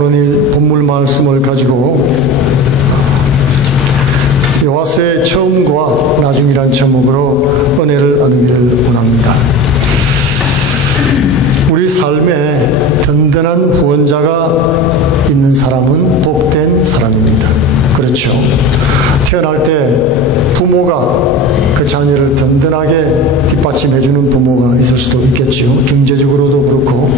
오늘 본문 말씀을 가지고 여호와서의 처음과 나중이란 제목으로 은혜를 나누기를 원합니다. 우리 삶에 든든한 후원자가 있는 사람은 복된 사람입니다. 그렇죠. 태어날 때 부모가 그 자녀를 든든하게 뒷받침해주는 부모가 있을 수도 있겠지요. 경제적으로도 그렇고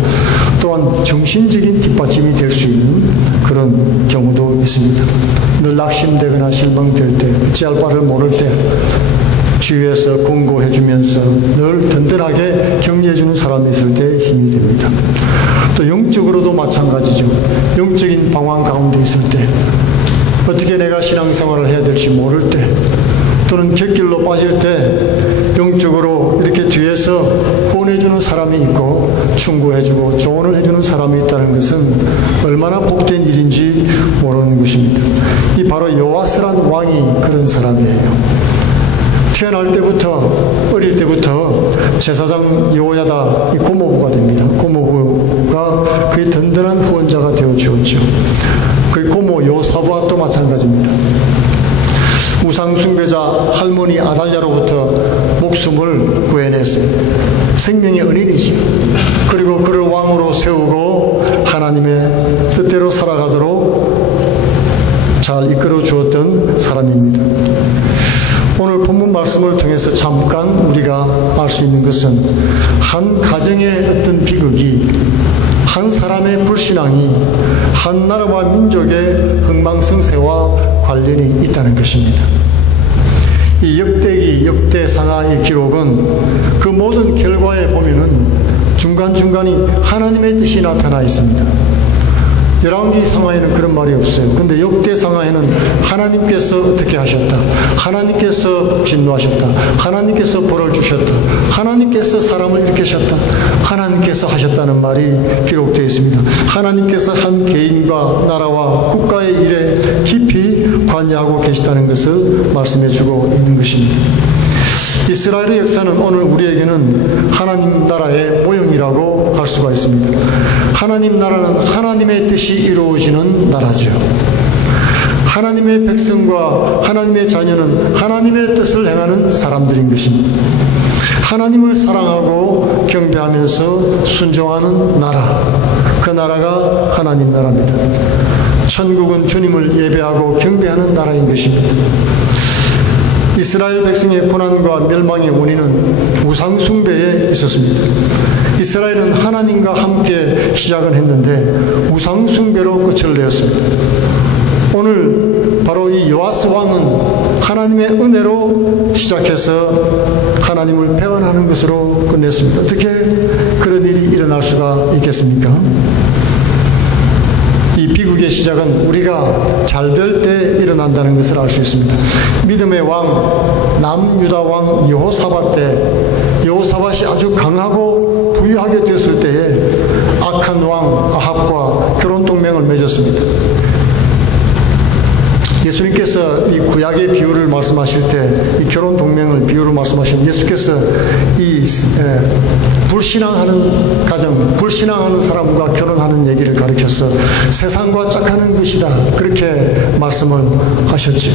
또한 정신적인 뒷받침이 될 수 있는 그런 경우도 있습니다. 늘 낙심되거나 실망될 때, 어찌할 바를 모를 때 주위에서 권고해주면서 늘 든든하게 격려해주는 사람이 있을 때 힘이 됩니다. 또 영적으로도 마찬가지죠. 영적인 방황 가운데 있을 때, 어떻게 내가 신앙생활을 해야 될지 모를 때, 또는 곁길로 빠질 때 영적으로 이렇게 뒤에서 후원해주는 사람이 있고 충고해주고 조언을 해주는 사람이 있다는 것은 얼마나 복된 일인지 모르는 것입니다. 이 바로 요아스란 왕이 그런 사람이에요. 태어날 때부터, 어릴 때부터 제사장 여호야다 이 고모부가 됩니다. 고모부가 그의 든든한 후원자가 되어 주었죠. 그의 고모 요사부와도 마찬가지입니다. 우상숭배자 할머니 아달랴로부터 목숨을 구해냈어요. 생명의 은인이지요. 그리고 그를 왕으로 세우고 하나님의 뜻대로 살아가도록 잘 이끌어 주었던 사람입니다. 오늘 본문 말씀을 통해서 잠깐 우리가 알 수 있는 것은 한 가정의 어떤 비극이, 한 사람의 불신앙이 한 나라와 민족의 흥망성쇠와 관련이 있다는 것입니다. 이 역대기, 역대상하의 기록은 그 모든 결과에 보면은 중간중간이 하나님의 뜻이 나타나 있습니다. 열왕기 상하에는 그런 말이 없어요. 근데 역대 상하에는 하나님께서 어떻게 하셨다, 하나님께서 진노하셨다, 하나님께서 벌을 주셨다, 하나님께서 사람을 일으키셨다, 하나님께서 하셨다는 말이 기록되어 있습니다. 하나님께서 한 개인과 나라와 국가의 일에 깊이 관여하고 계시다는 것을 말씀해주고 있는 것입니다. 이스라엘의 역사는 오늘 우리에게는 하나님 나라의 모형이라고 할 수가 있습니다. 하나님 나라는 하나님의 뜻이 이루어지는 나라죠. 하나님의 백성과 하나님의 자녀는 하나님의 뜻을 행하는 사람들인 것입니다. 하나님을 사랑하고 경배하면서 순종하는 나라, 그 나라가 하나님 나라입니다. 천국은 주님을 예배하고 경배하는 나라인 것입니다. 이스라엘 백성의 고난과 멸망의 원인은 우상숭배에 있었습니다. 이스라엘은 하나님과 함께 시작은 했는데 우상숭배로 끝을 내었습니다. 오늘 바로 이 요아스 왕은 하나님의 은혜로 시작해서 하나님을 배반하는 것으로 끝냈습니다. 어떻게 그런 일이 일어날 수가 있겠습니까? 이 비극의 시작은 우리가 잘 될 때 일어난다는 것을 알 수 있습니다. 믿음의 왕, 남유다 왕 여호사밧 때, 여호사밧이 아주 강하고 부유하게 되었을 때에 악한 왕 아합과 결혼 동맹을 맺었습니다. 예수님께서 이 구약의 비유를 말씀하실 때, 이 결혼 동맹을 비유로 말씀하신 예수께서 이 불신앙하는 가정, 불신앙하는 사람과 결혼하는 얘기를 가르쳐서 세상과 짝하는 것이다, 그렇게 말씀을 하셨죠.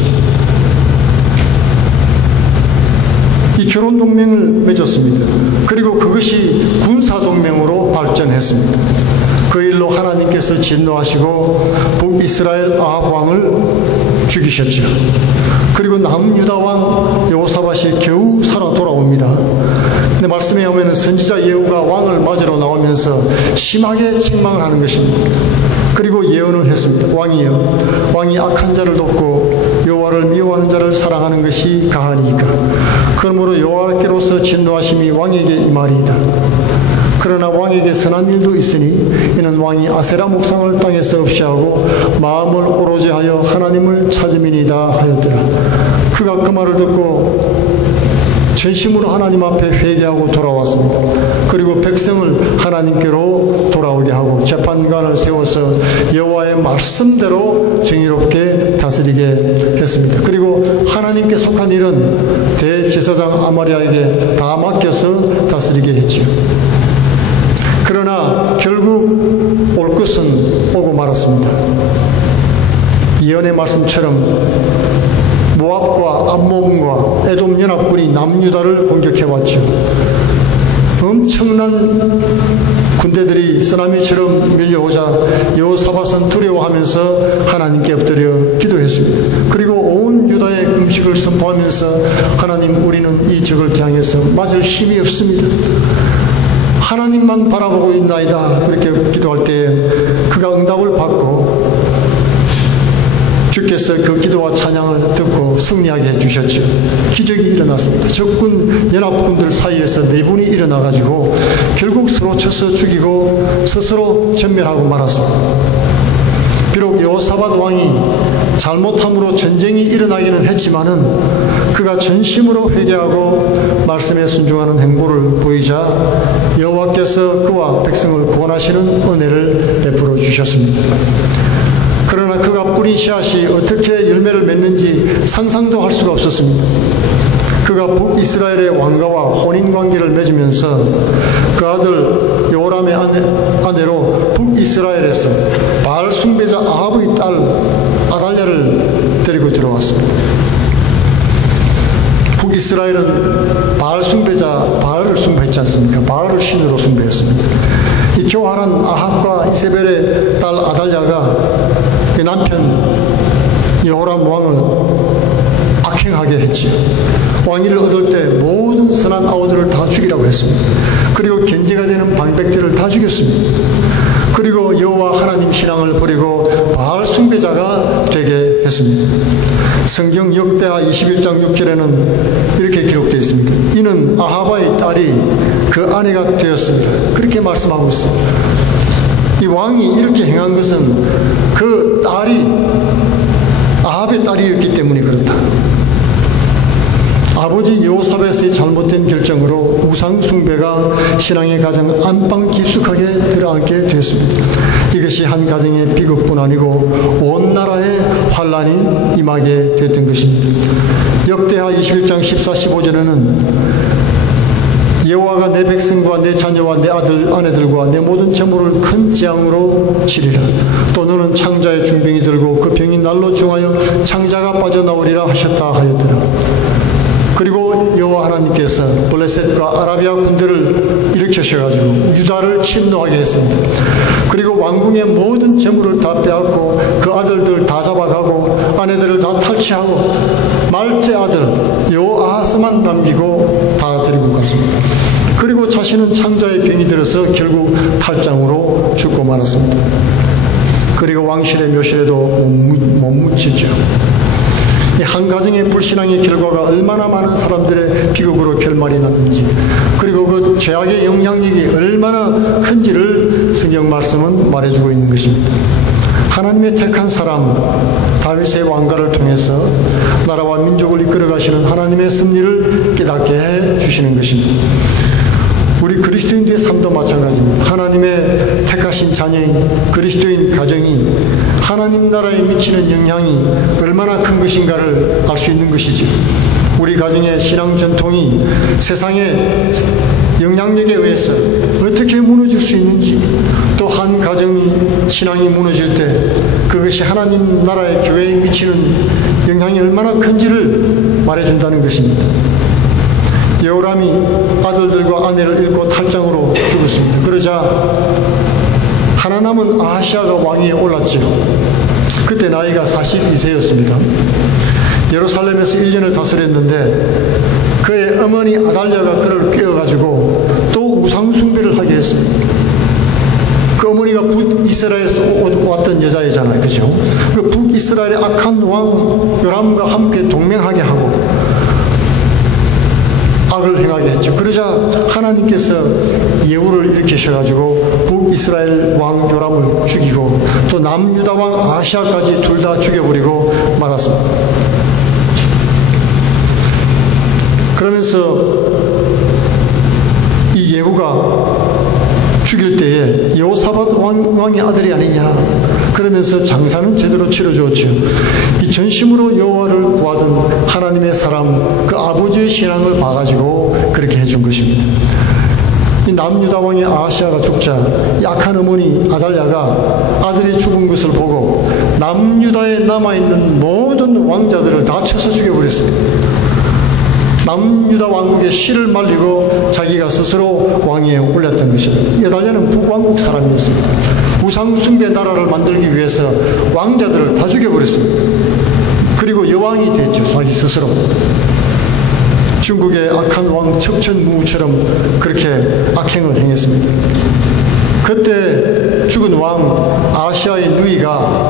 이 결혼 동맹을 맺었습니다. 그리고 그것이 군사 동맹으로 발전했습니다. 그 일로 하나님께서 진노하시고 북이스라엘 아합 왕을 죽이셨죠. 그리고 남유다 왕 여호사밧이 겨우 살아 돌아옵니다. 근데 말씀에 보면 선지자 예후가 왕을 맞으러 나오면서 심하게 책망을 하는 것입니다. 그리고 예언을 했습니다. 왕이 악한 자를 돕고 여호와를 미워하는 자를 사랑하는 것이 가하니까 그러므로 여호와께로서 진노하심이 왕에게 임하리이다. 그러나 왕에게 선한 일도 있으니 이는 왕이 아세라 목상을 땅에서 없이 하고 마음을 오로지 하여 하나님을 찾음이니이다 하였더라. 그가 그 말을 듣고 전심으로 하나님 앞에 회개하고 돌아왔습니다. 그리고 백성을 하나님께로 돌아오게 하고 재판관을 세워서 여호와의 말씀대로 정의롭게 다스리게 했습니다. 그리고 하나님께 속한 일은 대제사장 아마리아에게 다 맡겨서 다스리게 했지요. 그러나 결국 올 것은 오고 말았습니다. 예언의 말씀처럼 모압과 암몬과 에돔 연합군이 남유다를 공격해왔죠. 엄청난 군대들이 쓰나미처럼 밀려오자 여호사밧은 두려워하면서 하나님께 엎드려 기도했습니다. 그리고 온 유다의 금식을 선포하면서 하나님, 우리는 이 적을 향해서 맞을 힘이 없습니다. 하나님만 바라보고 있나이다. 그렇게 기도할 때에 그가 응답을 받고 주께서 그 기도와 찬양을 듣고 승리하게 해주셨죠. 기적이 일어났습니다. 적군 연합군들 사이에서 네 분이 일어나가지고 결국 서로 쳐서 죽이고 스스로 전멸하고 말았습니다. 비록 여호사밧 왕이 잘못함으로 전쟁이 일어나기는 했지만은 그가 전심으로 회개하고 말씀에 순종하는 행보를 보이자 여호와께서 그와 백성을 구원하시는 은혜를 베풀어 주셨습니다. 그러나 그가 뿌린 씨앗이 어떻게 열매를 맺는지 상상도 할 수가 없었습니다. 그가 북이스라엘의 왕가와 혼인관계를 맺으면서 그 아들 요람의 아내로 북이스라엘에서 바알 숭배자 아합의 딸 아달랴를 데리고 들어왔습니다. 북이스라엘은 바알 숭배자 바알을 숭배했지 않습니까? 바알을 신으로 숭배했습니다. 이 교활한 아합과 이세벨의 딸 아달랴가 그 남편 여호람 왕을 악행하게 했지요. 왕위를 얻을 때 모든 선한 아우들을 다 죽이라고 했습니다. 그리고 견제가 되는 방백들을 다 죽였습니다. 그리고 여호와 하나님 신앙을 버리고 바알 숭배자가 되게 했습니다. 성경 역대하 21장 6절에는 이렇게 기록되어 있습니다. 이는 아하바의 딸이 그 아내가 되었습니다. 그렇게 말씀하고 있습니다. 이 왕이 이렇게 행한 것은 그 딸이 아합의 딸이었기 때문에 그렇다. 아버지 여호사밧의 잘못된 결정으로 우상숭배가 신앙의 가정 안방 깊숙하게 들어앉게 되었습니다. 이것이 한 가정의 비극뿐 아니고 온 나라에 환란이 임하게 됐던 것입니다. 역대하 21장 14, 15절에는 여호와가 내 백성과 내 자녀와 내 아들 아내들과 내 모든 재물을 큰 재앙으로 치리라. 또 너는 창자의 중병이 들고 그 병이 날로 중하여 창자가 빠져나오리라 하셨다 하였더라. 그리고 여호와 하나님께서 블레셋과 아라비아 군대를 일으키셔가지고 유다를 침노하게 했습니다. 그리고 왕궁의 모든 재물을 다 빼앗고 그 아들들 다 잡아가고 아내들을 다 탈취하고 말째 아들 여호아하스만 남기고 다 데리고 갔습니다. 그리고 자신은 창자의 병이 들어서 결국 탈장으로 죽고 말았습니다. 그리고 왕실의 묘실에도 못 묻히죠. 한 가정의 불신앙의 결과가 얼마나 많은 사람들의 비극으로 결말이 났는지, 그리고 그 죄악의 영향력이 얼마나 큰지를 성경 말씀은 말해주고 있는 것입니다. 하나님의 택한 사람 다윗의 왕가를 통해서 나라와 민족을 이끌어가시는 하나님의 섭리를 깨닫게 해주시는 것입니다. 우리 그리스도인들의 삶도 마찬가지입니다. 하나님의 택하신 자녀인 그리스도인 가정이 하나님 나라에 미치는 영향이 얼마나 큰 것인가를 알 수 있는 것이죠. 우리 가정의 신앙 전통이 세상의 영향력에 의해서 어떻게 무너질 수 있는지, 또 한 가정이 신앙이 무너질 때 그것이 하나님 나라의 교회에 미치는 영향이 얼마나 큰지를 말해준다는 것입니다. 여호람이 아들들과 아내를 잃고 탈장으로 죽었습니다. 그러자 하나 남은 아하시아가 왕위에 올랐지요. 그때 나이가 42세였습니다. 예루살렘에서 1년을 다스렸는데 그의 어머니 아달랴가 그를 깨워가지고 또 우상숭배를 하게 했습니다. 그 어머니가 북이스라엘에서 왔던 여자이잖아요. 그죠? 그 북이스라엘의 악한 왕 요람과 함께 동맹하게 하고 악을 행하게 했죠. 그러자 하나님께서 예후를 일으키셔가지고 북이스라엘 왕 요람을 죽이고 또 남유다 왕 아하시아까지 둘 다 죽여버리고 말았습니다. 그러면서 이 예후가 죽일 때에 여호사밧 왕의 아들이 아니냐, 그러면서 장사는 제대로 치러주었죠. 이 전심으로 여호와를 구하던 하나님의 사람, 그 아버지의 신앙을 봐가지고 그렇게 해준 것입니다. 이 남유다 왕의 아하시아가 죽자 약한 어머니 아달랴가 아들이 죽은 것을 보고 남유다에 남아있는 모든 왕자들을 다 쳐서 죽여버렸습니다. 남유다 왕국의 씨를 말리고 자기가 스스로 왕위에 올렸던 것입니다. 아달랴는 북왕국 사람이었습니다. 우상숭배 나라를 만들기 위해서 왕자들을 다 죽여버렸습니다. 그리고 여왕이 됐죠. 자기 스스로. 중국의 악한 왕 척천무우처럼 그렇게 악행을 행했습니다. 그때 죽은 왕 아시아의 누이가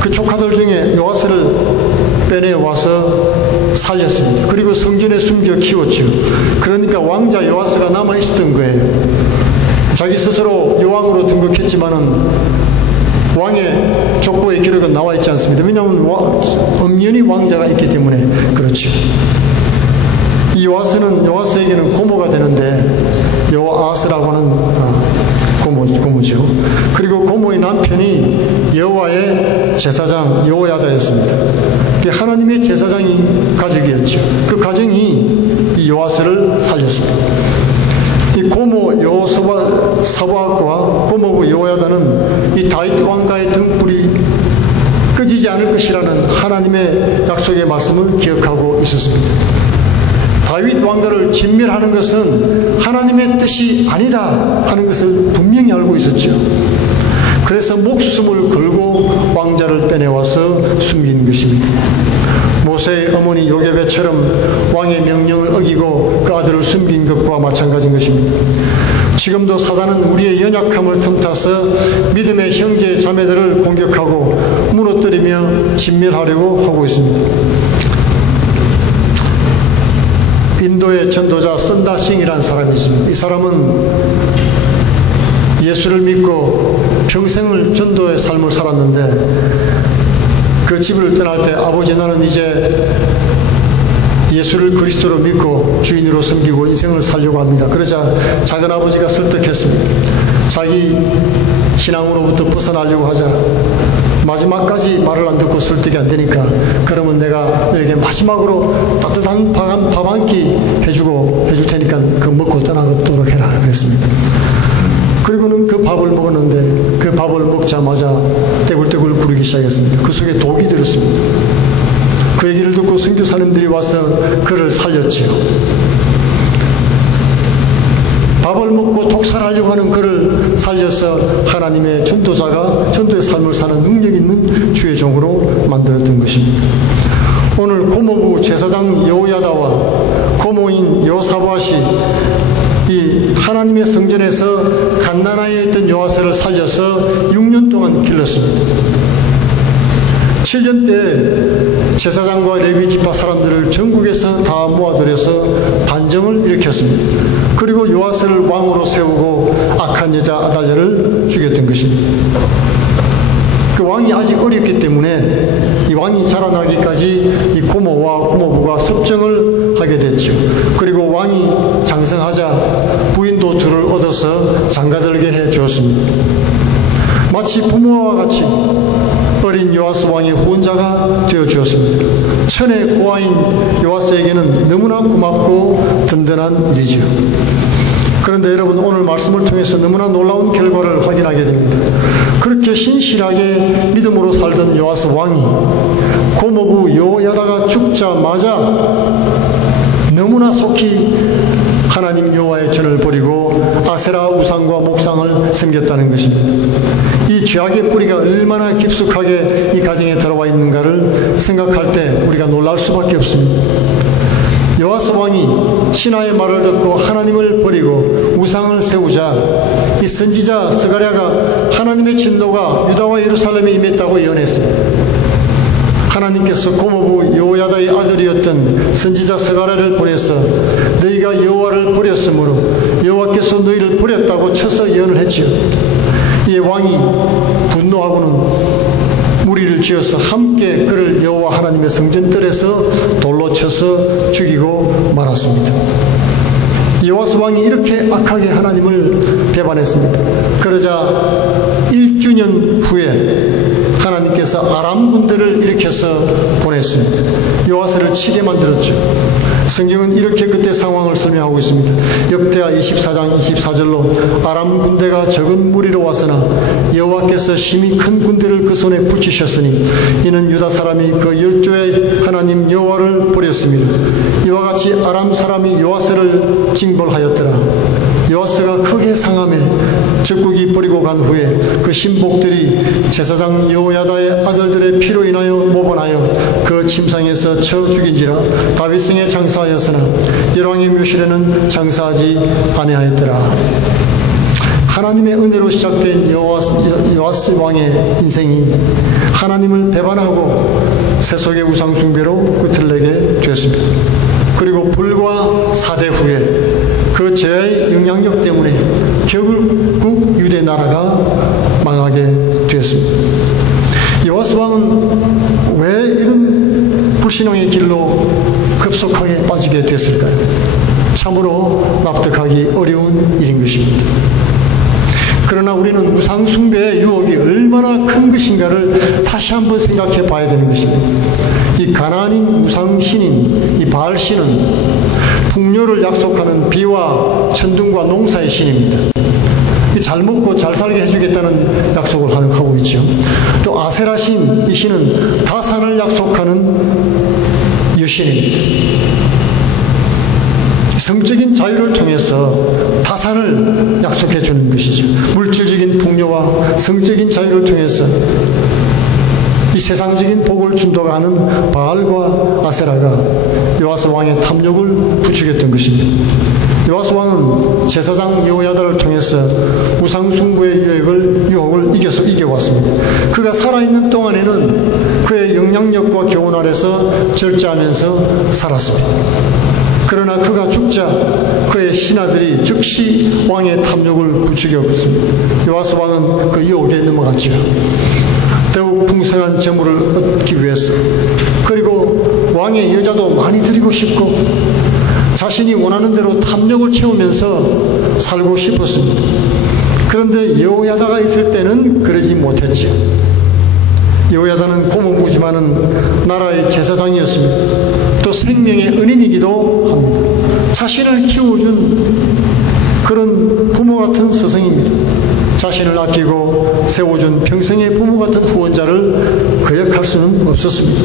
그 조카들 중에 요아스를 빼내와서 살렸습니다. 그리고 성전에 숨겨 키웠죠. 그러니까 왕자 요아스가 남아있었던 거예요. 자기 스스로 여왕으로 등극했지만은 왕의 족보의 기록은 나와 있지 않습니다. 왜냐하면 엄연히 왕자가 있기 때문에 그렇죠. 이 요아스에게는 고모가 되는데 요아스라고 하는 고모죠. 그리고 고모의 남편이 여호와의 제사장 여호야다였습니다. 하나님의 제사장이 가족이었죠. 그 가정이 이 요아스를 살렸습니다. 이 고모 여호사밧과 고모부 여호야다는 이 다윗 왕가의 등불이 꺼지지 않을 것이라는 하나님의 약속의 말씀을 기억하고 있었습니다. 다윗 왕가를 진멸하는 것은 하나님의 뜻이 아니다 하는 것을 분명히 알고 있었죠. 그래서 목숨을 걸고 왕자를 빼내와서 숨긴 것입니다. 모세의 어머니 요게벳처럼 왕의 명령을 어기고 그 아들을 숨긴 것과 마찬가지인 것입니다. 지금도 사단은 우리의 연약함을 틈타서 믿음의 형제 자매들을 공격하고 무너뜨리며 진멸하려고 하고 있습니다. 인도의 전도자 선다싱이라는 사람이 있습니다. 이 사람은 예수를 믿고 평생을 전도의 삶을 살았는데 그 집을 떠날 때 아버지 나는 이제 예수를 그리스도로 믿고 주인으로 섬기고 인생을 살려고 합니다. 그러자 작은 아버지가 설득했습니다. 자기 신앙으로부터 벗어나려고 하자. 마지막까지 말을 안 듣고 설득이 안 되니까 그러면 내가 너에게 마지막으로 따뜻한 밥 한 끼 해줄 테니까 그거 먹고 떠나도록 해라 그랬습니다. 그리고는 그 밥을 먹었는데 그 밥을 먹자마자 떼굴떼굴 구르기 시작했습니다. 그 속에 독이 들었습니다. 그 얘기를 듣고 선교사님들이 와서 그를 살렸지요. 밥을 먹고 독살하려고 하는 그를 살려서 하나님의 전도자가 전도의 삶을 사는 능력 있는 주의 종으로 만들었던 것입니다. 오늘 고모부 제사장 여호야다와 고모인 여호사밧이 이 하나님의 성전에서 갓난아이에 있던 요아스를 살려서 6년 동안 길렀습니다. 7년 때 제사장과 레위 지파 사람들을 전국에서 다 모아들여서 반정을 일으켰습니다. 그리고 요아스를 왕으로 세우고 악한 여자 아달랴를 죽였던 것입니다. 그 왕이 아직 어렸기 때문에 이 왕이 자라나기까지 이 고모와 고모부가 섭정을 하게 됐죠. 그리고 왕이 장성하자 부인도 둘을 얻어서 장가들게 해 주었습니다. 마치 부모와 같이 어린 요아스 왕의 후원자가 되어 주었습니다. 천의 고아인 요아스에게는 너무나 고맙고 든든한 일이죠. 그런데 여러분 오늘 말씀을 통해서 너무나 놀라운 결과를 확인하게 됩니다. 그렇게 신실하게 믿음으로 살던 요아스 왕이 고모부 여호야다가 죽자마자 너무나 속히 하나님 여호와의 전을 버리고 아세라 우상과 목상을 섬겼다는 것입니다. 이 죄악의 뿌리가 얼마나 깊숙하게 이 가정에 들어와 있는가를 생각할 때 우리가 놀랄 수밖에 없습니다. 요아스 왕이 신하의 말을 듣고 하나님을 버리고 우상을 세우자 이 선지자 스가랴가 하나님의 진노가 유다와 예루살렘에 임했다고 예언했습니다. 하나님께서 고모부 여호야다의 아들이었던 선지자 스가랴를 보내서 너희가 여호와를 버렸으므로 여호와께서 너희를 버렸다고 쳐서 예언을 했지요. 이 왕이 분노하고는 무리를 지어서 함께 그를 여호와 하나님의 성전뜰에서 돌로 쳐서 죽이고 말았습니다. 요아스 왕이 이렇게 악하게 하나님을 배반했습니다. 그러자 1주년 후에 하나님께서 아람 군대를 일으켜서 보냈습니다. 요아스를 치게 만들었죠. 성경은 이렇게 그때 상황을 설명하고 있습니다. 역대하 24장 24절로 아람 군대가 적은 무리로 왔으나 여호와께서 심히 큰 군대를 그 손에 붙이셨으니 이는 유다 사람이 그 열조의 하나님 여호와를 버렸습니다. 이와 같이 아람 사람이 요아스를 징벌하였더라. 요아스가 크게 상함에 적국이 버리고 간 후에 그 신복들이 제사장 여호야다의 아들들의 피로 인하여 모본하여 그 침상에서 쳐 죽인지라. 다윗성에 장사하였으나 열왕의 묘실에는 장사하지 아니하였더라. 하나님의 은혜로 시작된 요아스 왕의 인생이 하나님을 배반하고 세속의 우상 숭배로 끝을 내게 되었습니다. 그리고 불과 4대 후에 그 죄의 영향력 때문에 결국 유대 나라가 망하게 되었습니다. 요아스 왕은 왜 이런 불신앙의 길로 급속하게 빠지게 됐을까요? 참으로 납득하기 어려운 일인 것입니다. 그러나 우리는 우상 숭배의 유혹이 얼마나 큰 것인가를 다시 한번 생각해 봐야 되는 것입니다. 이 가나안인 우상신인 이 바알신은 풍요를 약속하는 비와 천둥과 농사의 신입니다. 잘 먹고 잘 살게 해주겠다는 약속을 하고 있죠. 또 아세라신 이 신은 다산을 약속하는 여신입니다. 성적인 자유를 통해서 다산을 약속해 주는 것이죠. 물질적인 풍요와 성적인 자유를 통해서 이 세상적인 복을 준다고 하는 바알과 아세라가 요아스 왕의 탐욕을 부추겼던 것입니다. 요아스 왕은 제사장 여호야다를 통해서 우상 숭배의 유혹을 이겨왔습니다. 그가 살아있는 동안에는 그의 영향력과 교훈 아래서 절제하면서 살았습니다. 그러나 그가 죽자 그의 신하들이 즉시 왕의 탐욕을 부추겼습니다. 요아스 왕은 그 유혹에 넘어갔죠. 더욱 풍성한 재물을 얻기 위해서, 그리고 왕의 여자도 많이 드리고 싶고 자신이 원하는 대로 탐욕을 채우면서 살고 싶었습니다. 그런데 여호야다가 있을 때는 그러지 못했죠. 여호야다는 고문부지만은 나라의 제사장이었습니다. 또 생명의 은인이기도 합니다. 자신을 키워준 그런 부모 같은 스승입니다. 자신을 아끼고 세워준 평생의 부모 같은 후원자를 거역할 수는 없었습니다.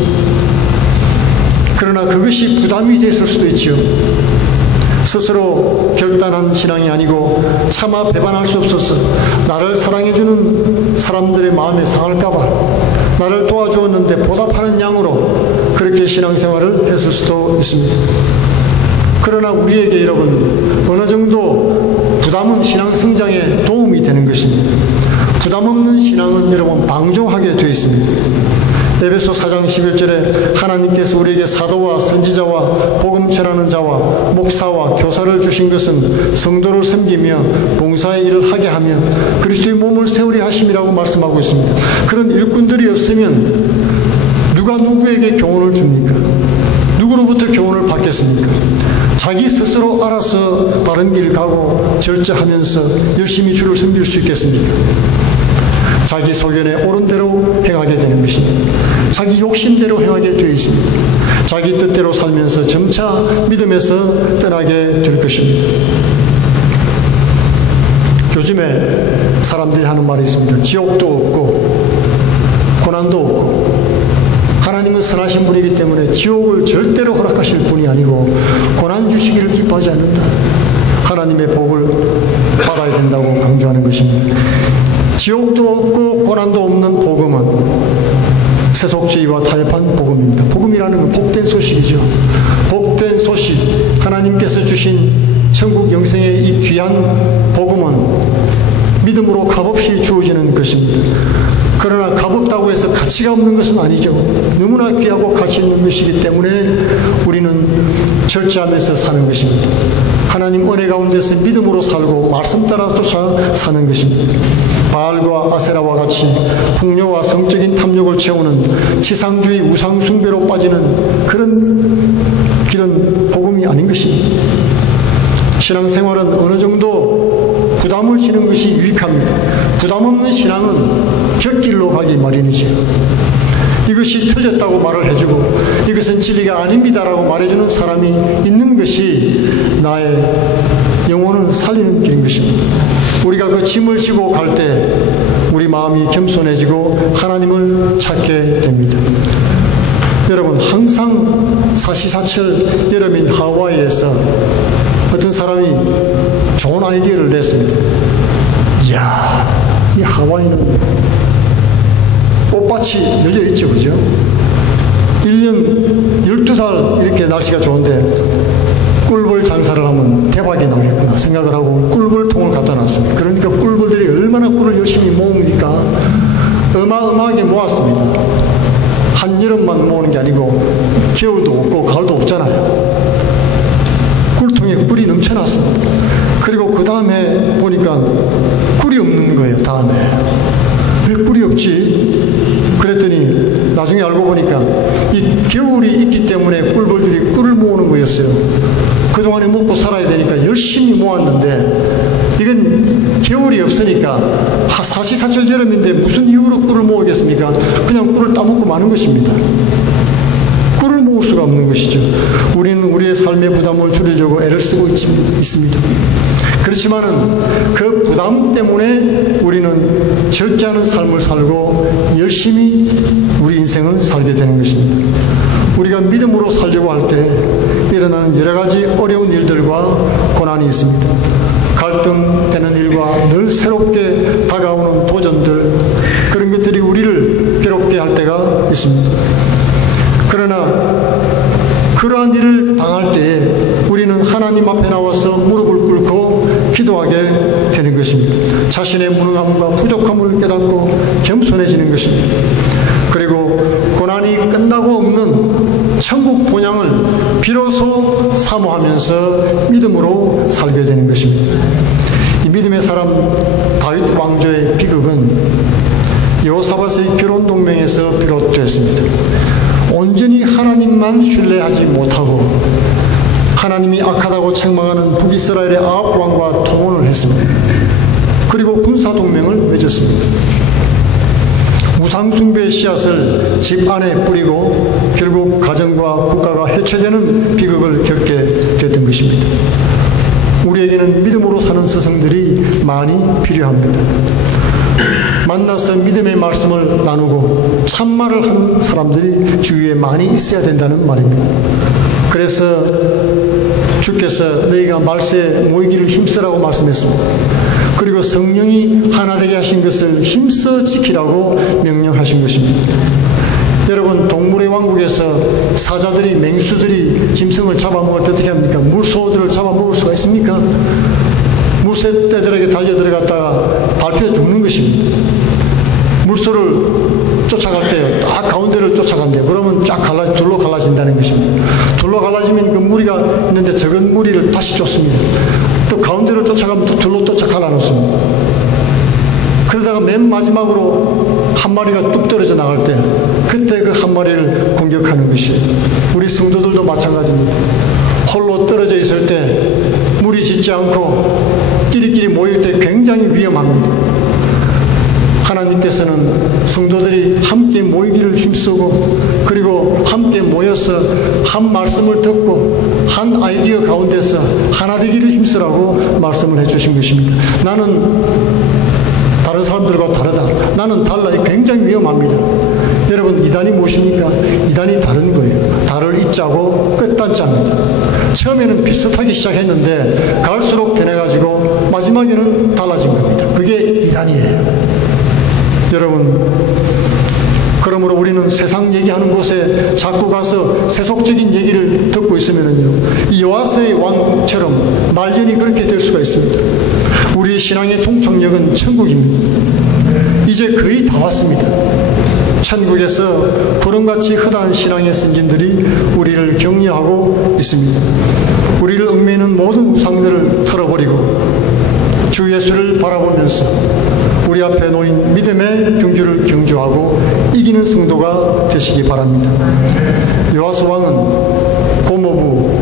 그러나 그것이 부담이 됐을 수도 있죠. 스스로 결단한 신앙이 아니고 차마 배반할 수 없어서 나를 사랑해주는 사람들의 마음에 상할까봐 나를 도와주었는데 보답하는 양으로 그렇게 신앙생활을 했을 수도 있습니다. 그러나 우리에게 여러분, 어느 정도 부담은 신앙 성장에 도움이 되는 것입니다. 부담 없는 신앙은 여러분 방종하게 되어 있습니다. 에베소 4장 11절에 하나님께서 우리에게 사도와 선지자와 복음 전하는 자와 목사와 교사를 주신 것은 성도를 섬기며 봉사의 일을 하게 하며 그리스도의 몸을 세우려 하심이라고 말씀하고 있습니다. 그런 일꾼들이 없으면 누가 누구에게 교훈을 줍니까? 누구로부터 교훈을 받겠습니까? 자기 스스로 알아서 바른 길 가고 절제하면서 열심히 주를 섬길 수 있겠습니까? 자기 소견에 옳은 대로 행하게 되는 것입니다. 자기 욕심대로 행하게 되어 있습니다. 자기 뜻대로 살면서 점차 믿음에서 떠나게 될 것입니다. 요즘에 사람들이 하는 말이 있습니다. 지옥도 없고 고난도 없고, 하나님은 선하신 분이기 때문에 지옥을 절대로 허락하실 분이 아니고 고난 주시기를 기뻐하지 않는다. 하나님의 복을 받아야 된다고 강조하는 것입니다. 지옥도 없고 고난도 없는 복음은 세속주의와 타협한 복음입니다. 복음이라는 건 복된 소식이죠. 복된 소식, 하나님께서 주신 천국 영생의 이 귀한 복음은 믿음으로 값없이 주어지는 것입니다. 그러나 값없다고 해서 가치가 없는 것은 아니죠. 너무나 귀하고 가치 있는 것이기 때문에 우리는 절제하면서 사는 것입니다. 하나님 은혜 가운데서 믿음으로 살고 말씀 따라 쫓아 사는 것입니다. 바알과 아세라와 같이 풍요와 성적인 탐욕을 채우는 치상주의 우상 숭배로 빠지는 그런 길은 복음이 아닌 것입니다. 신앙생활은 어느 정도 부담을 지는 것이 유익합니다. 부담 없는 신앙은 곁길로 가기 마련이죠. 이것이 틀렸다고 말을 해주고 이것은 진리가 아닙니다라고 말해주는 사람이 있는 것이 나의 영혼을 살리는 길인 것입니다. 우리가 그 짐을 지고 갈 때 우리 마음이 겸손해지고 하나님을 찾게 됩니다. 여러분, 항상 사시사철 여름인 하와이에서 어떤 사람이 좋은 아이디어를 냈습니다. 이야, 이 하와이는 꽃밭이 열려있죠, 그죠? 1년 12달 이렇게 날씨가 좋은데 꿀벌 장사를 하면 대박이 나겠구나 생각을 하고 꿀벌통을 갖다 놨습니다. 그러니까 꿀벌들이 얼마나 꿀을 열심히 모읍니까? 어마어마하게 모았습니다. 한여름만 모으는 게 아니고 겨울도 없고 가을도 없잖아요. 꿀통에 꿀이 넘쳐났습니다. 그리고 그 다음에 보니까 꿀이 없는 거예요. 다음에 왜 꿀이 없지? 그랬더니 나중에 알고 보니까 이 겨울이 있기 때문에 꿀벌들이 꿀을 모으는 거였어요. 그동안에 먹고 살아야 되니까 열심히 모았는데 이건 겨울이 없으니까 사시사철 여름인데 무슨 이유로 꿀을 모으겠습니까? 그냥 꿀을 따먹고 마는 것입니다. 꿀을 모을 수가 없는 것이죠. 우리는 우리의 삶의 부담을 줄이려고 애를 쓰고 있습니다. 그렇지만은 그 부담 때문에 우리는 절제하는 삶을 살고 열심히 우리 인생을 살게 되는 것입니다. 우리가 믿음으로 살려고 할 때 일어나는 여러 가지 어려운 일들과 고난이 있습니다. 갈등되는 일과 늘 새롭게 다가오는 도전들, 그런 것들이 우리를 괴롭게 할 때가 있습니다. 그러나 그러한 일을 당할 때에 우리는 하나님 앞에 나와서 무릎을 꿇고 기도하게 되는 것입니다. 자신의 무능함과 부족함을 깨닫고 겸손해지는 것입니다. 그리고 고난이 끝나고 없는 천국 본향을 비로소 사모하면서 믿음으로 살게 되는 것입니다. 이 믿음의 사람 다윗 왕조의 비극은 여호사밧의 결혼 동맹에서 비롯됐습니다. 온전히 하나님만 신뢰하지 못하고 하나님이 악하다고 책망하는 북이스라엘의 아합 왕과 통혼을 했습니다. 그리고 군사동맹을 맺었습니다. 우상숭배의 씨앗을 집 안에 뿌리고 결국 가정과 국가가 해체되는 비극을 겪게 됐던 것입니다. 우리에게는 믿음으로 사는 스승들이 많이 필요합니다. 만나서 믿음의 말씀을 나누고 참말을 하는 사람들이 주위에 많이 있어야 된다는 말입니다. 그래서 주께서 너희가 말세에 모이기를 힘쓰라고 말씀했습니다. 그리고 성령이 하나 되게 하신 것을 힘써 지키라고 명령하신 것입니다. 여러분, 동물의 왕국에서 사자들이, 맹수들이 짐승을 잡아먹을 때 어떻게 합니까? 물소들을 잡아먹을 수가 있습니까? 물새떼들에게 달려 들어갔다가 밟혀 죽는 것입니다. 물소를 쫓아갈 때요, 딱 가운데를 쫓아간대요. 그러면 쫙 둘로 갈라진다는 것입니다. 둘로 갈라지면 그 무리가 있는데 적은 무리를 다시 쫓습니다. 또 가운데를 쫓아가면 또 둘로 또 갈라놓습니다. 그러다가 맨 마지막으로 한 마리가 뚝 떨어져 나갈 때 그때 그 한 마리를 공격하는 것이에요. 우리 성도들도 마찬가지입니다. 홀로 떨어져 있을 때 무리 짓지 않고 끼리끼리 모일 때 굉장히 위험합니다. 하나님께서는 성도들이 함께 모이기를 힘쓰고 그리고 함께 모여서 한 말씀을 듣고 한 아이디어 가운데서 하나 되기를 힘쓰라고 말씀을 해주신 것입니다. 나는 다른 사람들과 다르다. 나는 달라. 굉장히 위험합니다. 여러분, 이단이 무엇입니까? 이단이 다른 거예요. 달을 이자고 끝단자입니다. 처음에는 비슷하게 시작했는데 갈수록 변해가지고 마지막에는 달라진 겁니다. 그게 이단이에요. 여러분, 그러므로 우리는 세상 얘기하는 곳에 자꾸 가서 세속적인 얘기를 듣고 있으면요, 이 요아스의 왕처럼 말년이 그렇게 될 수가 있습니다. 우리의 신앙의 총착역은 천국입니다. 이제 거의 다 왔습니다. 천국에서 구름같이 흐다한 신앙의 선진들이 우리를 격려하고 있습니다. 우리를 얽매이는 모든 우상들을 털어버리고 주 예수를 바라보면서 우리 앞에 놓인 믿음의 경주를 경주하고 이기는 성도가 되시기 바랍니다. 요아스 왕은 고모부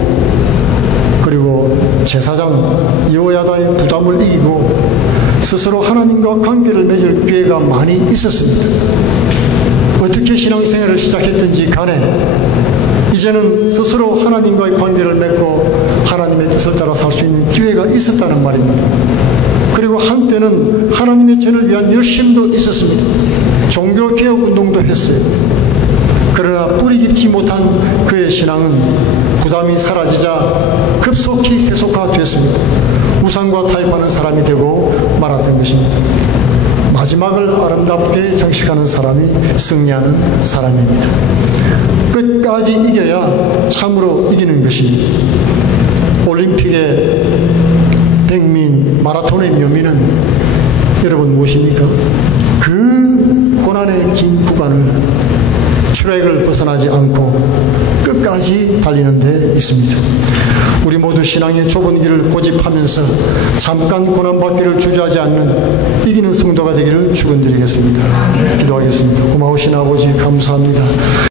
그리고 제사장 여호야다의 부담을 이기고 스스로 하나님과 관계를 맺을 기회가 많이 있었습니다. 어떻게 신앙생활을 시작했든지 간에 이제는 스스로 하나님과의 관계를 맺고 하나님의 뜻을 따라 살 수 있는 기회가 있었다는 말입니다. 그리고 한때는 하나님의 전을 위한 열심도 있었습니다. 종교개혁 운동도 했어요. 그러나 뿌리 깊지 못한 그의 신앙은 부담이 사라지자 급속히 세속화됐습니다. 우상과 타협하는 사람이 되고 말았던 것입니다. 마지막을 아름답게 장식하는 사람이 승리하는 사람입니다. 끝까지 이겨야 참으로 이기는 것입니다. 올림픽의 백민 마라톤의 묘미는 여러분 무엇입니까? 그 고난의 긴 구간을 트랙을 벗어나지 않고 끝까지 달리는 데 있습니다. 우리 모두 신앙의 좁은 길을 고집하면서 잠깐 고난받기를 주저하지 않는 이기는 성도가 되기를 축원드리겠습니다. 기도하겠습니다. 고마우신 아버지 감사합니다.